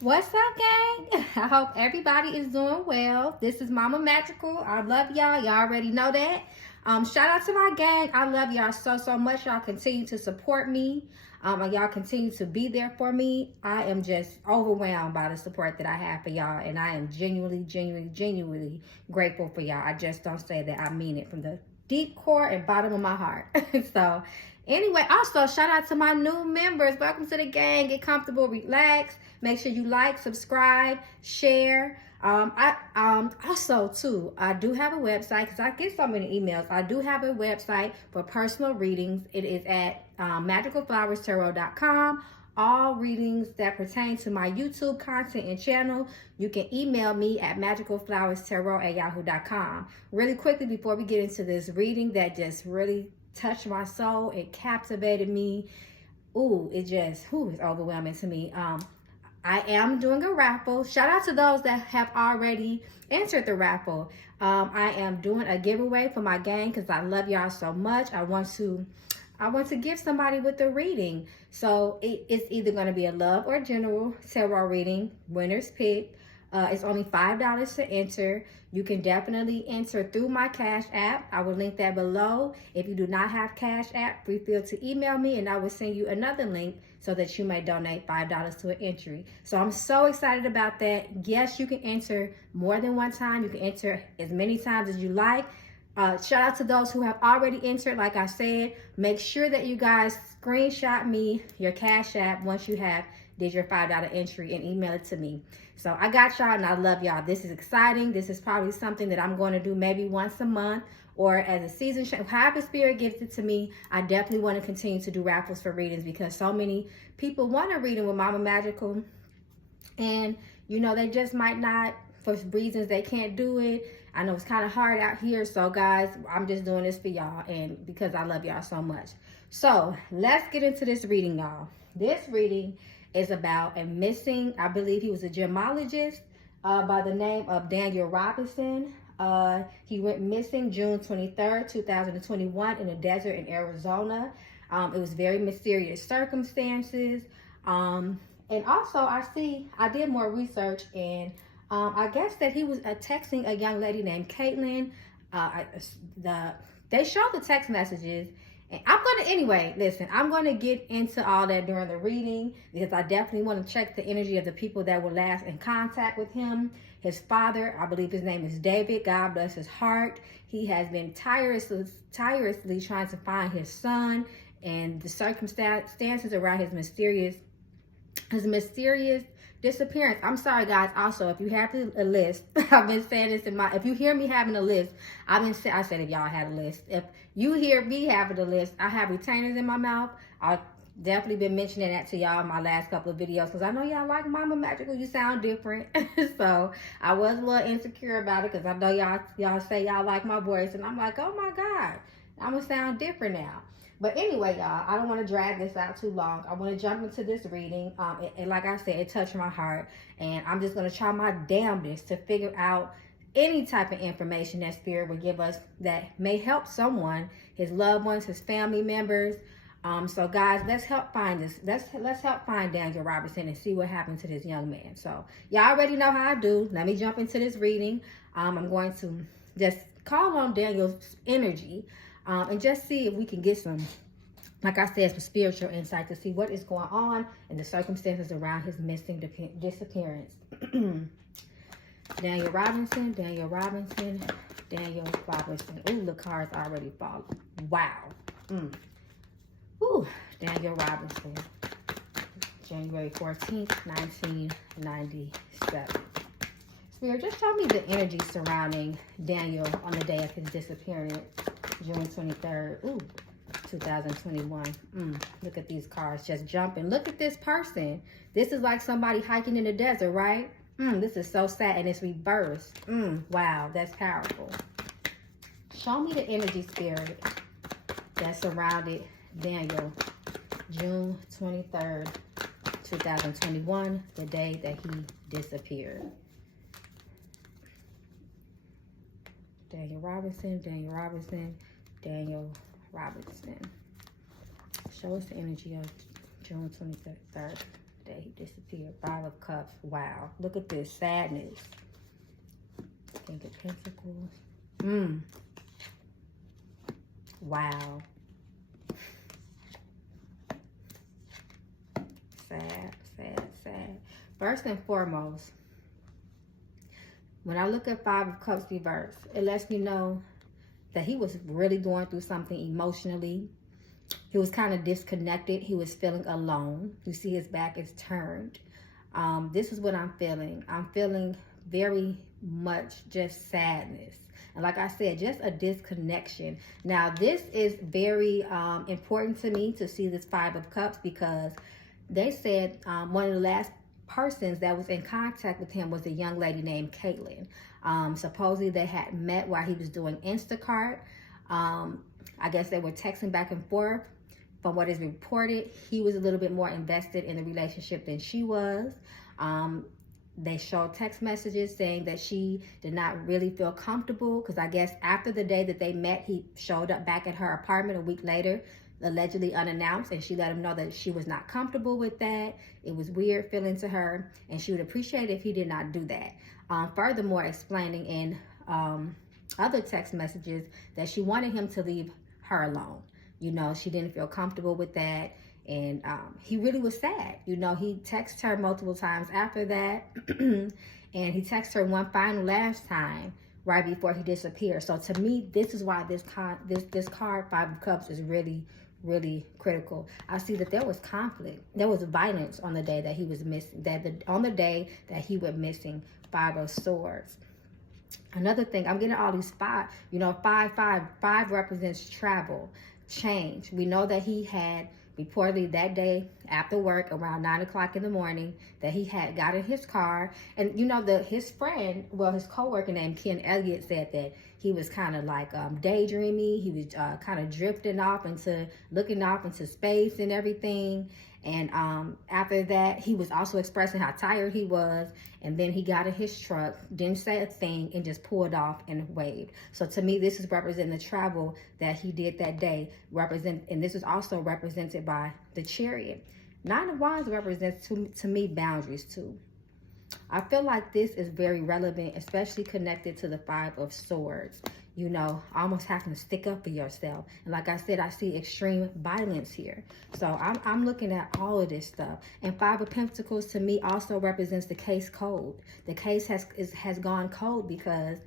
What's up, gang? I hope everybody is doing well. This is Mama Magical. I love y'all. Y'all already know that. Shout out to my gang. I love y'all so much. Y'all continue to support me. And y'all continue to be there for me. I am just overwhelmed by the support that I have for y'all. And I am genuinely grateful for y'all. I just don't say that. I mean it from the deep core and bottom of my heart. So anyway, also shout out to my new members. Welcome to the gang. Get comfortable, relax. Make sure you like, subscribe, share. Also too, I do have a website because I get so many emails. I do have a website for personal readings. It is at magicalflowerstarot.com. All readings that pertain to my YouTube content and channel, you can email me at magicalflowerstarot@yahoo.com. Really quickly before we get into this reading that just really touched my soul, it captivated me. Ooh, it just, it's overwhelming to me. I am doing a raffle. Shout out to those that have already entered the raffle. I am doing a giveaway for my gang because I love y'all so much. I want to give somebody with the reading. So it's either going to be a love or general tarot reading. Winner's pick. It's only $5 to enter. You can definitely enter through my Cash App. I will link that below. If you do not have Cash App, feel free to email me and I will send you another link so that you may donate $5 to an entry. So I'm so excited about that. Yes, you can enter more than one time. You can enter as many times as you like. Shout out to those who have already entered. Like I said, make sure that you guys screenshot me your Cash App once you have did your $5 entry and email it to me. So I got y'all and I love y'all. This is exciting. This is probably something that I'm going to do maybe once a month or as a season, however Spirit gives it to me. I definitely want to continue to do raffles for readings because so many people want a reading with Mama Magical and you know, they just might not, for reasons they can't do it. I know it's kind of hard out here. So guys, I'm just doing this for y'all and because I love y'all so much. So let's get into this reading, y'all. This reading is about a missing, I believe he was a gemologist by the name of Daniel Robinson. He went missing June 23rd, 2021 in the desert in Arizona. It was very mysterious circumstances. And also I did more research and I guess that he was texting a young lady named Caitlin. They showed the text messages. And I'm going to get into all that during the reading because I definitely want to check the energy of the people that were last in contact with him. His father, I believe his name is David. God bless his heart. He has been tirelessly trying to find his son, and the circumstances around his mysterious disappearance. I'm sorry, guys. Also, if you have a list, I've been saying this if you hear me having a list, I said if y'all had a list. If you hear me having a list, I have retainers in my mouth. I've definitely been mentioning that to y'all in my last couple of videos because I know y'all like Mama Magical. You sound different. So I was a little insecure about it because I know y'all say y'all like my voice. And I'm like, oh my God, I'm going to sound different now. But anyway, y'all, I don't want to drag this out too long. I want to jump into this reading. And like I said, it touched my heart. And I'm just going to try my damnedest to figure out any type of information that Spirit would give us that may help someone, his loved ones, his family members. So guys, let's help find this. Let's help find Daniel Robinson and see what happened to this young man. So y'all already know how I do. Let me jump into this reading. I'm going to just call on Daniel's energy. And just see if we can get some, like I said, some spiritual insight to see what is going on and the circumstances around his missing disappearance. Daniel Robinson. Ooh, the cards already falling. Wow. Ooh, Daniel Robinson. January 14th, 1997. Spirit, just tell me the energy surrounding Daniel on the day of his disappearance. June 23rd, 2021. Look at these cards just jumping. Look at this person. This is like somebody hiking in the desert, right? This is so sad and it's reversed. Wow, that's powerful. Show me the energy, Spirit, that surrounded Daniel, June 23rd, 2021, the day that he disappeared. Daniel Robinson. Show us the energy of June 23rd, day he disappeared. 5 of Cups. Wow. Look at this. Sadness. King of Pentacles. Wow. Sad, sad, sad. First and foremost, when I look at 5 of Cups reverse, it lets me know that he was really going through something emotionally. He was kind of disconnected. He was feeling alone. You see his back is turned. This is what I'm feeling. I'm feeling very much just sadness. And like I said, just a disconnection. Now, this is very important to me to see this 5 of Cups, because they said one of the last persons that was in contact with him was a young lady named Caitlin. Supposedly they had met while he was doing Instacart. I guess they were texting back and forth. From what is reported, he was a little bit more invested in the relationship than she was. They showed text messages saying that she did not really feel comfortable, because I guess after the day that they met, he showed up back at her apartment a week later, allegedly unannounced, and she let him know that she was not comfortable with that. It was weird feeling to her, and she would appreciate if he did not do that. Furthermore, explaining in other text messages that she wanted him to leave her alone. You know, she didn't feel comfortable with that, and he really was sad. You know, he texted her multiple times after that, and he texted her one final last time right before he disappeared. So to me, this is why this card, 5 of Cups, is really, really critical. I see that there was conflict. There was violence on the day that he was missing. On the day that he went missing, 5 of Swords. Another thing, I'm getting all these 5. You know, 5 represents travel, change. We know that he had reportedly that day after work around 9 o'clock in the morning that he had got in his car. And you know, his friend, well, his co-worker named Ken Elliott, said that he was kind of like daydreaming. He was kind of drifting off into, looking off into space and everything. And after that, he was also expressing how tired he was. And then he got in his truck, didn't say a thing, and just pulled off and waved. So to me, this is representing the travel that he did that day. And this is also represented by the Chariot. 9 of Wands represents, to me, boundaries too. I feel like this is very relevant, especially connected to the 5 of Swords. You know, almost having to stick up for yourself. And like I said, I see extreme violence here. So I'm looking at all of this stuff. And 5 of Pentacles to me also represents the case cold. The case has gone cold because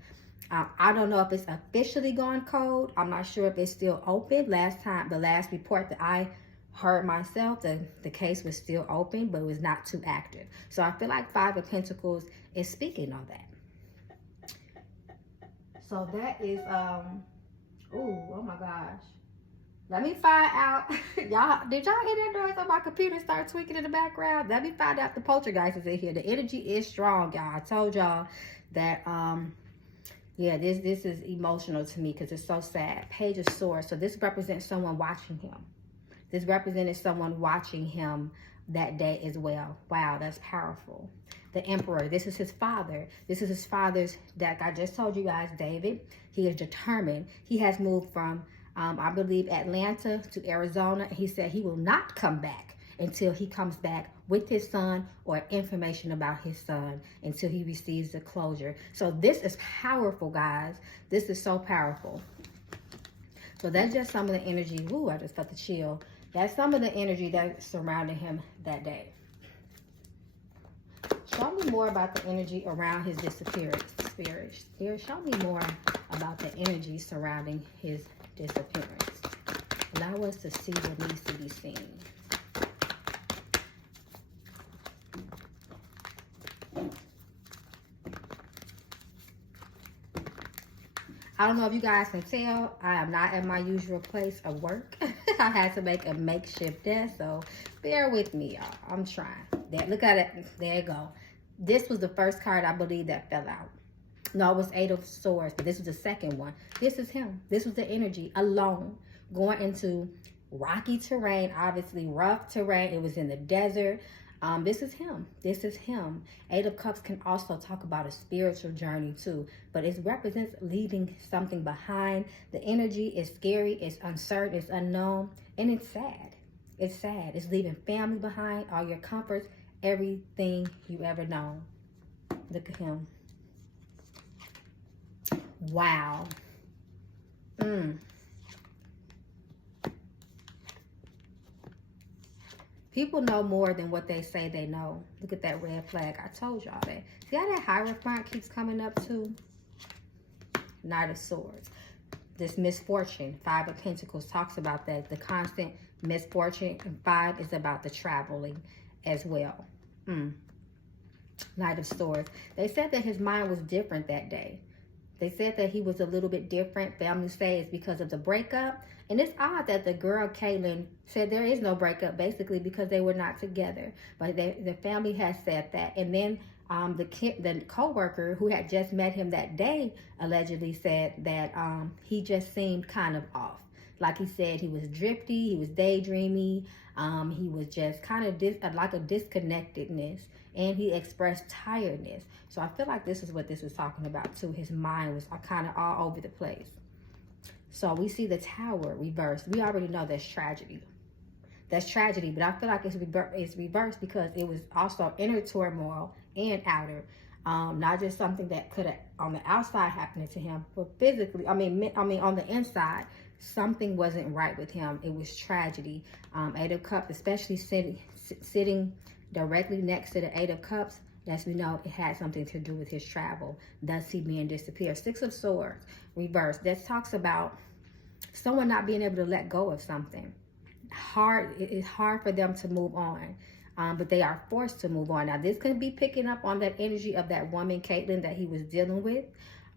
I don't know if it's officially gone cold. I'm not sure if it's still open. The last report that I heard myself, the case was still open, but it was not too active. So I feel like 5 of Pentacles is speaking on that. So that is, oh my gosh. Let me find out. Y'all, did y'all hear that noise on my computer start tweaking in the background? Let me find out the poltergeist is in here. The energy is strong, y'all. I told y'all that, yeah, this is emotional to me because it's so sad. Page of Swords. So this represents someone watching him. This represented someone watching him that day as well. Wow, that's powerful. The Emperor, this is his father. This is his father's, that I just told you guys, David. He is determined. He has moved from, I believe, Atlanta to Arizona. He said he will not come back until he comes back with his son or information about his son, until he receives the closure. So this is powerful, guys. This is so powerful. So that's just some of the energy. Ooh, I just felt the chill. That's some of the energy that surrounded him that day. Show me more about the energy around his disappearance. Spirit, show me more about the energy surrounding his disappearance. Allow us to see what needs to be seen. I don't know if you guys can tell, I am not at my usual place of work. I had to make a makeshift desk, so bear with me, y'all. I'm trying. There, look at it. There you go. This was the first card, I believe, that fell out. No, it was 8 of Swords, but this was the second one. This is him. This was the energy, alone, going into rocky terrain, obviously rough terrain. It was in the desert. This is him. This is him. 8 of Cups can also talk about a spiritual journey too, but it represents leaving something behind. The energy is scary, it's uncertain, it's unknown, and it's sad. It's sad. It's leaving family behind, all your comforts, everything you ever known. Look at him. Wow. People know more than what they say they know. Look at that red flag. I told y'all that. See how that Hierophant keeps coming up too? Knight of Swords. This misfortune, 5 of Pentacles, talks about that. The constant misfortune. And 5 is about the traveling as well. Knight of Swords. They said that his mind was different that day. They said that he was a little bit different. Family say it's because of the breakup. And it's odd that the girl, Caitlin, said there is no breakup, basically because they were not together. But the family has said that. And then the co-worker who had just met him that day allegedly said that he just seemed kind of off. Like he said, he was drifty, he was daydreamy, he was just kind of like a disconnectedness, and he expressed tiredness. So I feel like this is what this is talking about too. His mind was kind of all over the place. So we see the Tower reversed. We already know that's tragedy. That's tragedy, but I feel like it's reversed because it was also inner turmoil and outer. Not just something that could have on the outside happening to him, but physically, I mean on the inside, something wasn't right with him. It was tragedy. 8 of Cups, especially sitting directly next to the 8 of Cups, as we know, it had something to do with his travel, thus he being disappeared. 6 of Swords, reversed. That talks about someone not being able to let go of something. It's hard for them to move on, but they are forced to move on. Now, this could be picking up on that energy of that woman, Caitlin, that he was dealing with.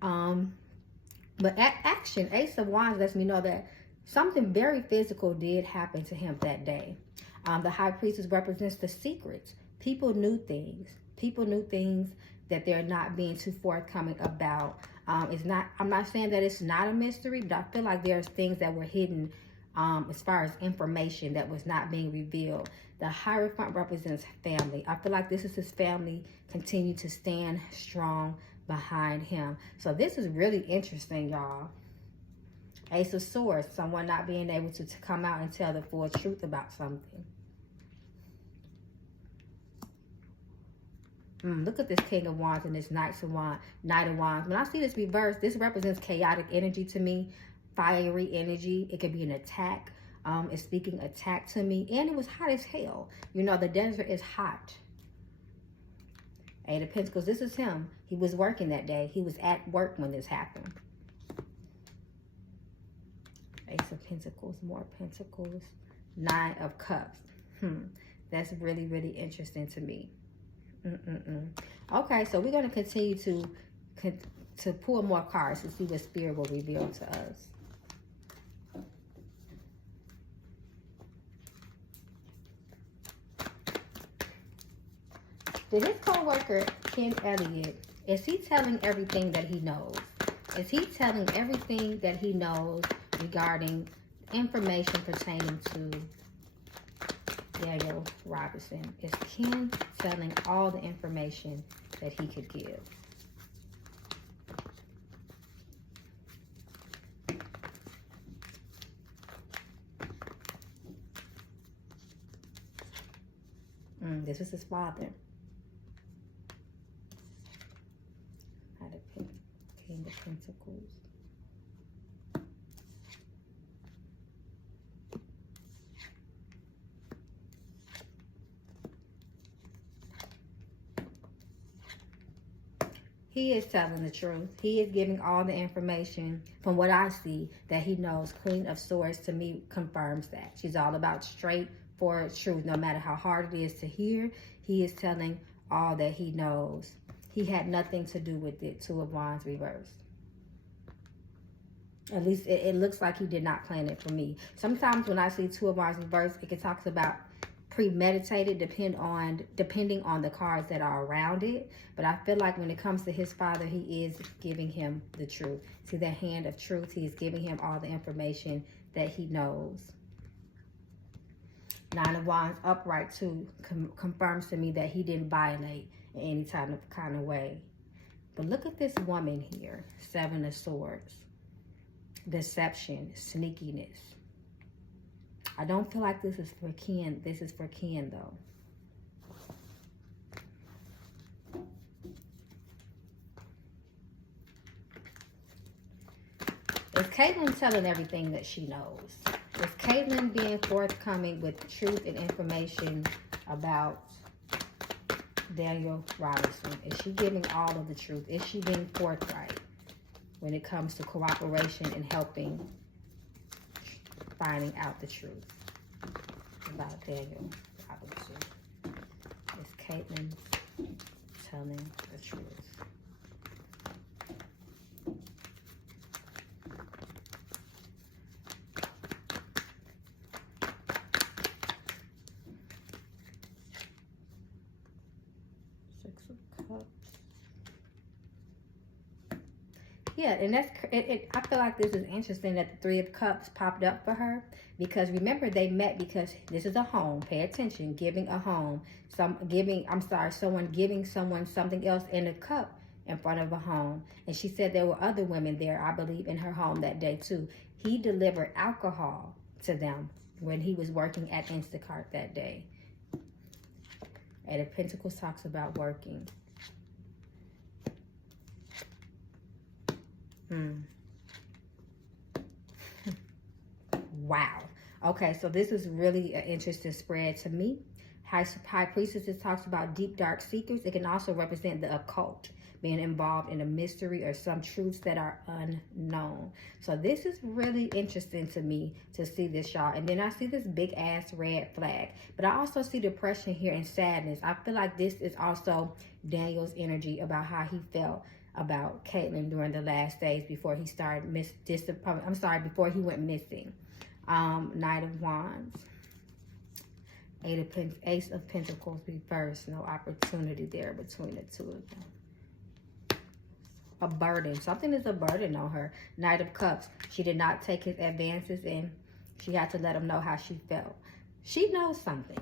But action, Ace of Wands lets me know that something very physical did happen to him that day. The High Priestess represents the secrets. People knew things. People knew things that they're not being too forthcoming about. I'm not saying that it's not a mystery, but I feel like there's things that were hidden as far as information that was not being revealed. The Hierophant represents family. I feel like this is his family continue to stand strong behind him. So this is really interesting, y'all. Ace of Swords, someone not being able to come out and tell the full truth about something. Look at this King of Wands and this Knight of Wands. When I see this reverse, this represents chaotic energy to me, fiery energy. It could be an attack. It's speaking attack to me. And it was hot as hell. You know, the desert is hot. 8 of Pentacles, this is him. He was working that day. He was at work when this happened. Ace of Pentacles, more Pentacles. 9 of Cups. That's really, really interesting to me. Okay, so we're going to continue to pull more cards to see what Spirit will reveal to us. Did his co-worker, Ken Elliott, is he telling everything that he knows? Is he telling everything that he knows regarding information pertaining to Daniel Robinson? Is Ken telling all the information that he could give? This is his father. King of Pentacles. He is telling the truth. He is giving all the information from what I see that he knows. Queen of Swords to me confirms that. She's all about straightforward truth. No matter how hard it is to hear, he is telling all that he knows. He had nothing to do with it. 2 of Wands reversed. At least it looks like he did not plan it for me. Sometimes when I see 2 of Wands reversed, it talks about premeditated, depending on the cards that are around it. But I feel like when it comes to his father, he is giving him the truth. See that hand of truth? He is giving him all the information that he knows. 9 of Wands upright too confirms to me that he didn't violate in any kind of way. But look at this woman here. 7 of Swords. Deception, sneakiness. I don't feel like this is for Ken. This is for Ken though. Is Caitlin telling everything that she knows? Is Caitlin being forthcoming with truth and information about Daniel Robinson? Is she giving all of the truth? Is she being forthright when it comes to cooperation and helping finding out the truth about Daniel Robinson? Is Caitlin telling the truth? Yeah, and that's I feel like this is interesting that the Three of Cups popped up for her, because remember they met because this is a home. Pay attention, giving a home. Someone giving someone something else in a cup in front of a home. And she said there were other women there, I believe, in her home that day too. He delivered alcohol to them when he was working at Instacart that day. And the Pentacles talks about working. Wow. Okay, so this is really an interesting spread to me. High Priestess talks about deep, dark secrets. It can also represent the occult, being involved in a mystery or some truths that are unknown. So this is really interesting to me to see this, y'all. And then I see this big ass red flag, but I also see depression here and sadness. I feel like this is also Daniel's energy about how he felt about Caitlin during the last days before he started before he went missing. Knight of Wands, Ace of Pentacles reversed. No opportunity there between the two of them. A burden. Something is a burden on her. Knight of Cups. She did not take his advances, and she had to let him know how she felt. She knows something.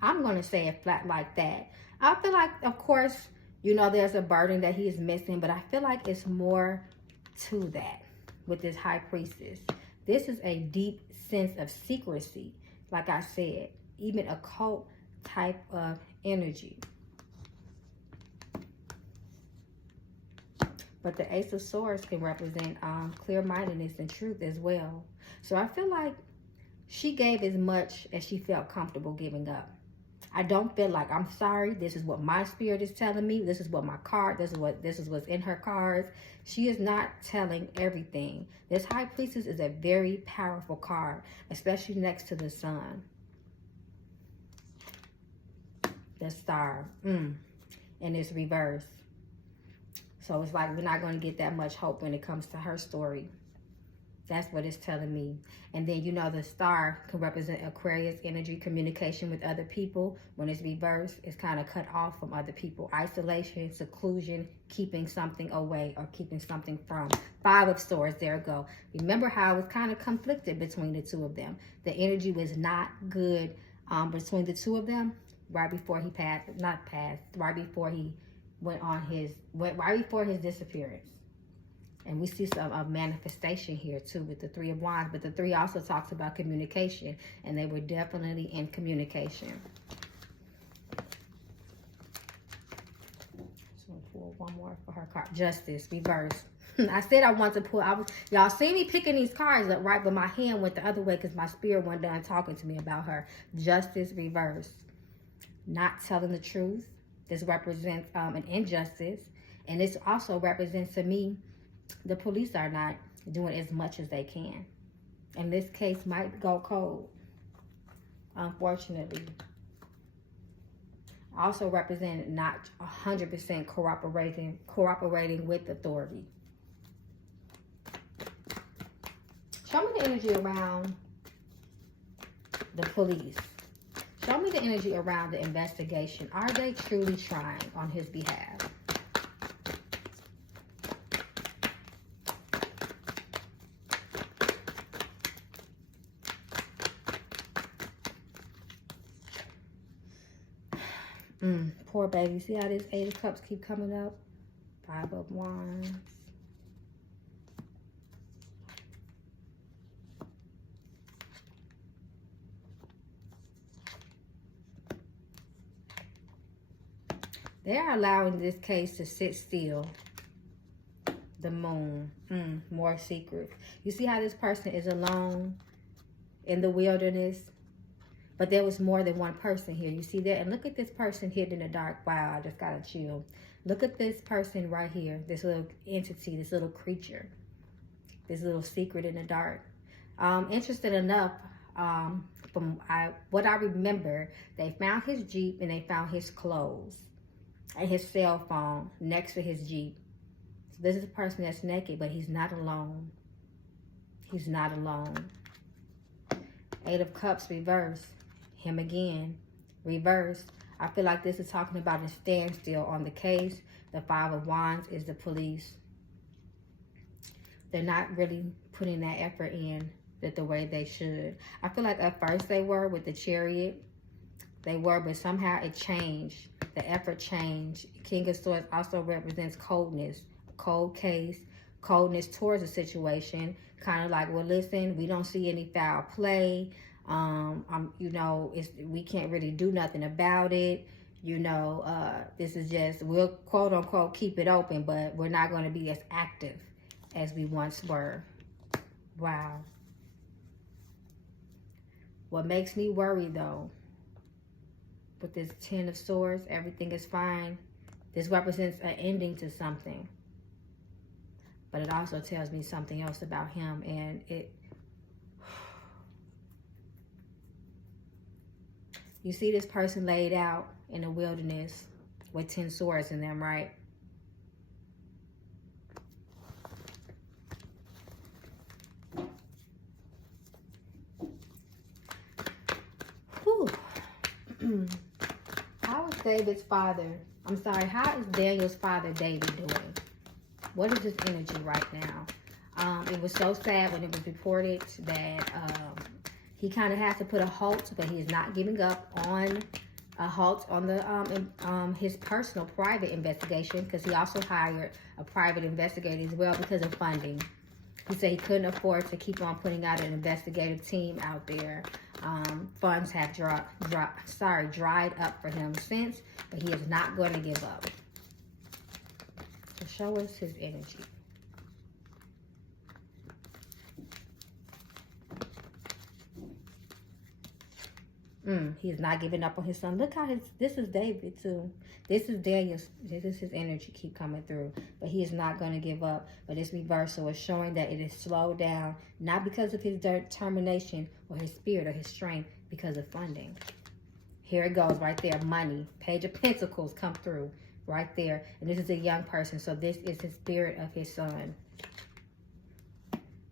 I'm going to say it flat like that. I feel like, of course, you know, there's a burden that he is missing, but I feel like it's more to that with this High Priestess. This is a deep sense of secrecy, like I said, even occult type of energy. But the Ace of Swords can represent clear-mindedness and truth as well. So I feel like she gave as much as she felt comfortable giving up. I don't feel like, I'm sorry, this is what my spirit is telling me. This is what my card, this is what's in her cards. She is not telling everything. This High Priestess is a very powerful card, especially next to the Sun. The Star, and it's reversed. So it's like we're not going to get that much hope when it comes to her story. That's what it's telling me. And then, you know, the Star can represent Aquarius energy, communication with other people. When it's reversed, it's kind of cut off from other people. Isolation, seclusion, keeping something away or keeping something from. Five of Swords, there we go. Remember how it was kind of conflicted between the two of them. The energy was not good between the two of them right before he right before he right before his disappearance. And we see some manifestation here too with the Three of Wands. But the Three also talks about communication. And they were definitely in communication. So pull one more for her card. Justice, reverse. I said I want to pull. Y'all see me picking these cards up, right? But my hand went the other way because my spirit wasn't done talking to me about her. Justice, reverse. Not telling the truth. This represents an injustice. And this also represents to me, the police are not doing as much as they can. And this case might go cold, unfortunately. Also represent not 100% cooperating with authority. Show me the energy around the police. Show me the energy around the investigation. Are they truly trying on his behalf? Poor baby. See how this Eight of Cups keep coming up? Five of Wands. They are allowing this case to sit still. The Moon. More secrets. You see how this person is alone in the wilderness? But there was more than one person here. You see that? And look at this person hidden in the dark. Wow, I just got a chill. Look at this person right here. This little entity, this little creature. This little secret in the dark. Interesting enough, from what I remember, they found his Jeep and they found his clothes and his cell phone next to his Jeep. So this is a person that's naked, but he's not alone. He's not alone. Eight of Cups reversed. Him again. Reversed. I feel like this is talking about a standstill on the case. The Five of Wands is the police. They're not really putting that effort in the way they should. I feel like at first they were with the Chariot. They were, but somehow it changed. The effort changed. King of Swords also represents coldness. Cold case. Coldness towards the situation. Kind of like, well, listen, we don't see any foul play. You know, we can't really do nothing about it. You know, this is just, we'll quote unquote keep it open, but we're not going to be as active as we once were. Wow. What makes me worry though, with this Ten of Swords, everything is fine. This represents an ending to something. But it also tells me something else about him, and you see this person laid out in the wilderness with 10 swords in them, right? Whew. How is David's father? I'm sorry, how is Daniel's father David doing? What is his energy right now? It was so sad when it was reported that he kind of has to put a halt, but he is not giving up on a halt on the his personal private investigation, because he also hired a private investigator as well because of funding. He said he couldn't afford to keep on putting out an investigative team out there. Funds have dried up for him since, but he is not going to give up. So show us his energy. He is not giving up on his son. Look how this is David too. This is Daniel's, this is his energy keep coming through. But he is not going to give up. But it's reversal. It's showing that it is slowed down. Not because of his determination or his spirit or his strength. Because of funding. Here it goes right there. Money. Page of Pentacles come through. Right there. And this is a young person. So this is the spirit of his son.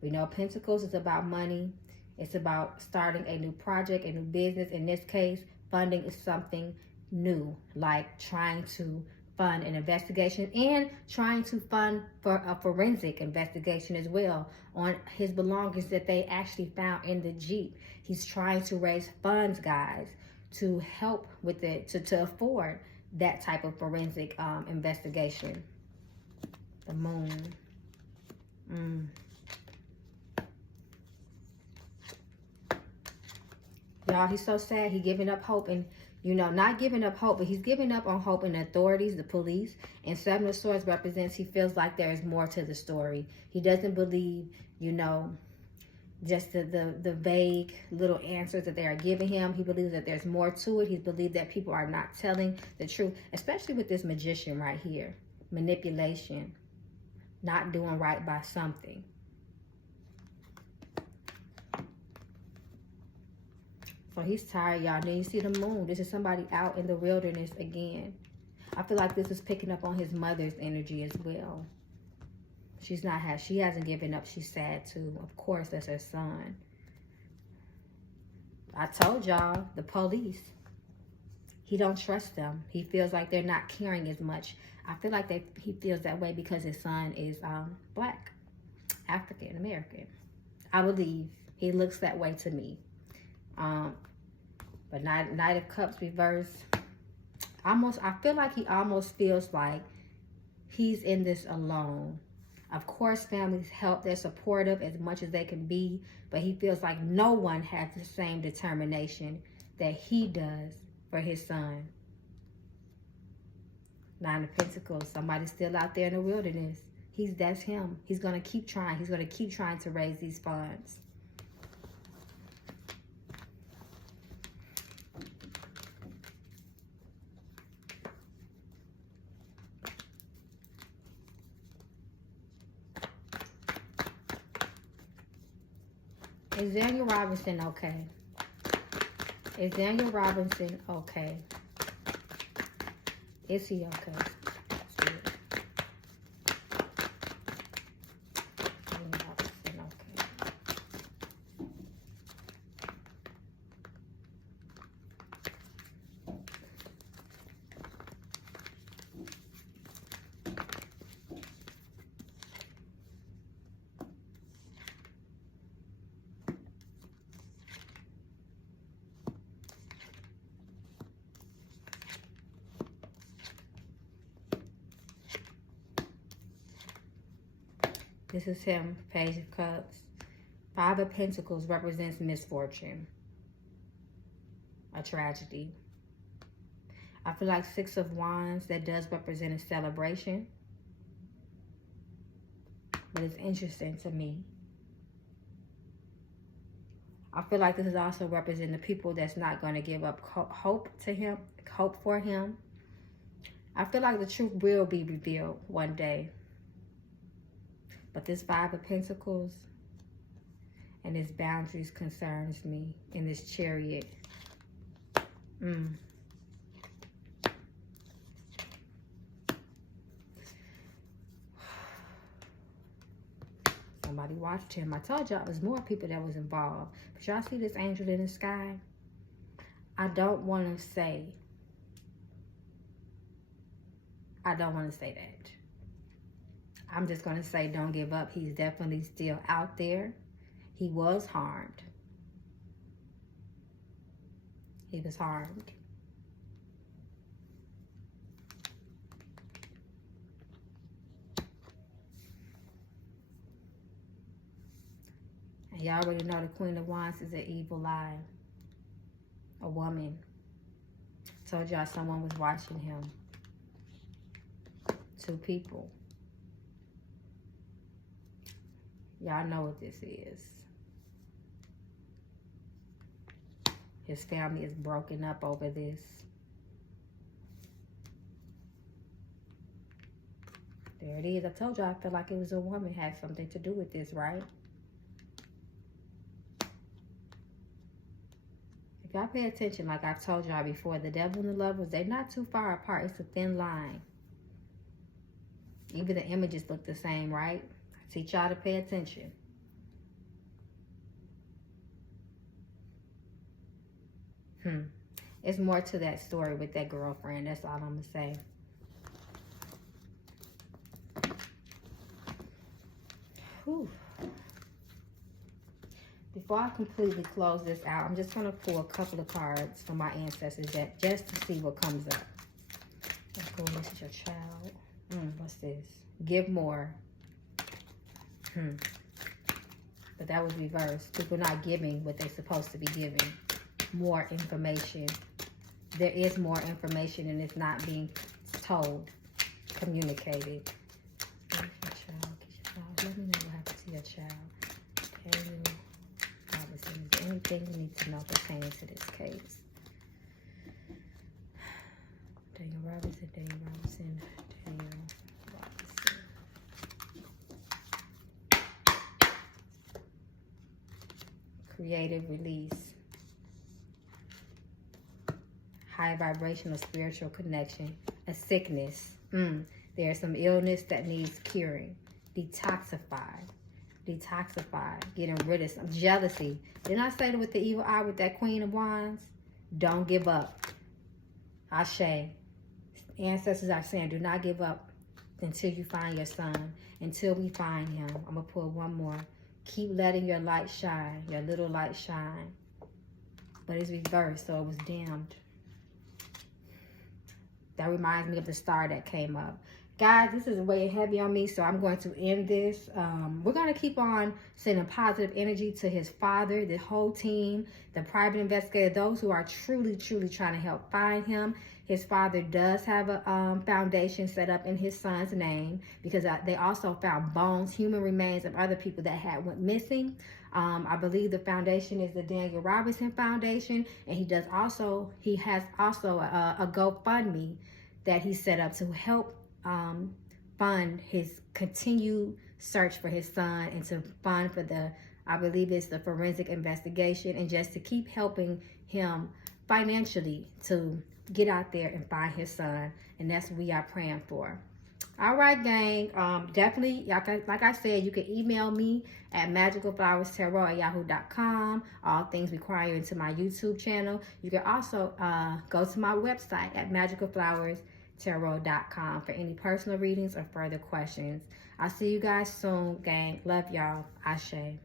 We know Pentacles is about money. It's about starting a new project, a new business. In this case, funding is something new, like trying to fund an investigation and trying to fund for a forensic investigation as well on his belongings that they actually found in the Jeep. He's trying to raise funds, guys, to help with it, to afford that type of forensic investigation. The Moon. Y'all, he's so sad. He's giving up hope, and, you know, not giving up hope, but he's giving up on hope in the authorities, the police. And Seven of Swords represents he feels like there is more to the story. He doesn't believe, you know, just the vague little answers that they are giving him. He believes that there's more to it. He believes that people are not telling the truth, especially with this Magician right here. Manipulation. Not doing right by something. So he's tired, y'all. Then you see the Moon. This is somebody out in the wilderness again. I feel like this is picking up on his mother's energy as well. She hasn't given up. She's sad too. Of course, that's her son. I told y'all, the police. He don't trust them. He feels like they're not caring as much. I feel like he feels that way because his son is black, African American. I believe he looks that way to me. But Knight of Cups reversed. I feel like he almost feels like he's in this alone. Of course, families help. They're supportive as much as they can be. But he feels like no one has the same determination that he does for his son. Nine of Pentacles. Somebody's still out there in the wilderness. That's him. He's going to keep trying. He's going to keep trying to raise these funds. Is Daniel Robinson okay? Is Daniel Robinson okay? Is he okay? This is him, Page of Cups. Five of Pentacles represents misfortune, a tragedy. I feel like Six of Wands, that does represent a celebration. But it's interesting to me. I feel like this is also representing the people that's not going to give up hope to him, hope for him. I feel like the truth will be revealed one day. But this Five of Pentacles and his boundaries concerns me in this Chariot. Somebody watched him. I told y'all there's more people that was involved. But y'all see this angel in the sky? I don't want to say that. I'm just going to say don't give up. He's definitely still out there. He was harmed. He was harmed. And y'all already know the Queen of Wands is an evil eye. A woman. Told y'all someone was watching him. Two people. Y'all know what this is. His family is broken up over this. There it is. I told you I felt like it was a woman had something to do with this, right? If y'all pay attention, like I've told y'all before, the devil and the lovers, they're not too far apart. It's a thin line. Even the images look the same, right? I teach y'all to pay attention. It's more to that story with that girlfriend. That's all I'm going to say. Whew. Before I completely close this out, I'm just going to pull a couple of cards from my ancestors just to see what comes up. Let's go. This is your child. What's this? Give more. But that was reversed. People not giving what they're supposed to be giving. More information. There is more information and it's not being told, communicated. Get your child. Let me know what happened to your child. Daniel Robinson. Is there anything you need to know pertaining to this case? Daniel Robinson, Daniel Robinson, Daniel Robinson. Creative release. High vibrational spiritual connection. A sickness. There's some illness that needs curing. Detoxify. Getting rid of some jealousy. Didn't I say that with the evil eye with that Queen of Wands? Don't give up. Ashe. Ancestors are saying do not give up until you find your son. Until we find him. I'm going to pull one more. Keep letting your light shine. Your little light shine. But it's reversed, so it was dimmed. that reminds me of the star that came up. Guys, this is way heavy on me, so I'm going to end this. We're going to keep on sending positive energy to his father, the whole team, the private investigator, those who are truly, truly trying to help find him. His father does have a foundation set up in his son's name, because they also found bones, human remains of other people that had went missing. I believe the foundation is the Daniel Robinson Foundation, and he has also a GoFundMe that he set up to help fund his continued search for his son, and to fund for I believe it's the forensic investigation, and just to keep helping him financially to get out there and find his son. And that's what we are praying for. All right, gang. Definitely, like I said, you can email me at magicalflowerstarot@yahoo.com. All things required into my YouTube channel. You can also go to my website at magicalflowerstarot.com for any personal readings or further questions. I'll see you guys soon, gang. Love y'all. Ashe.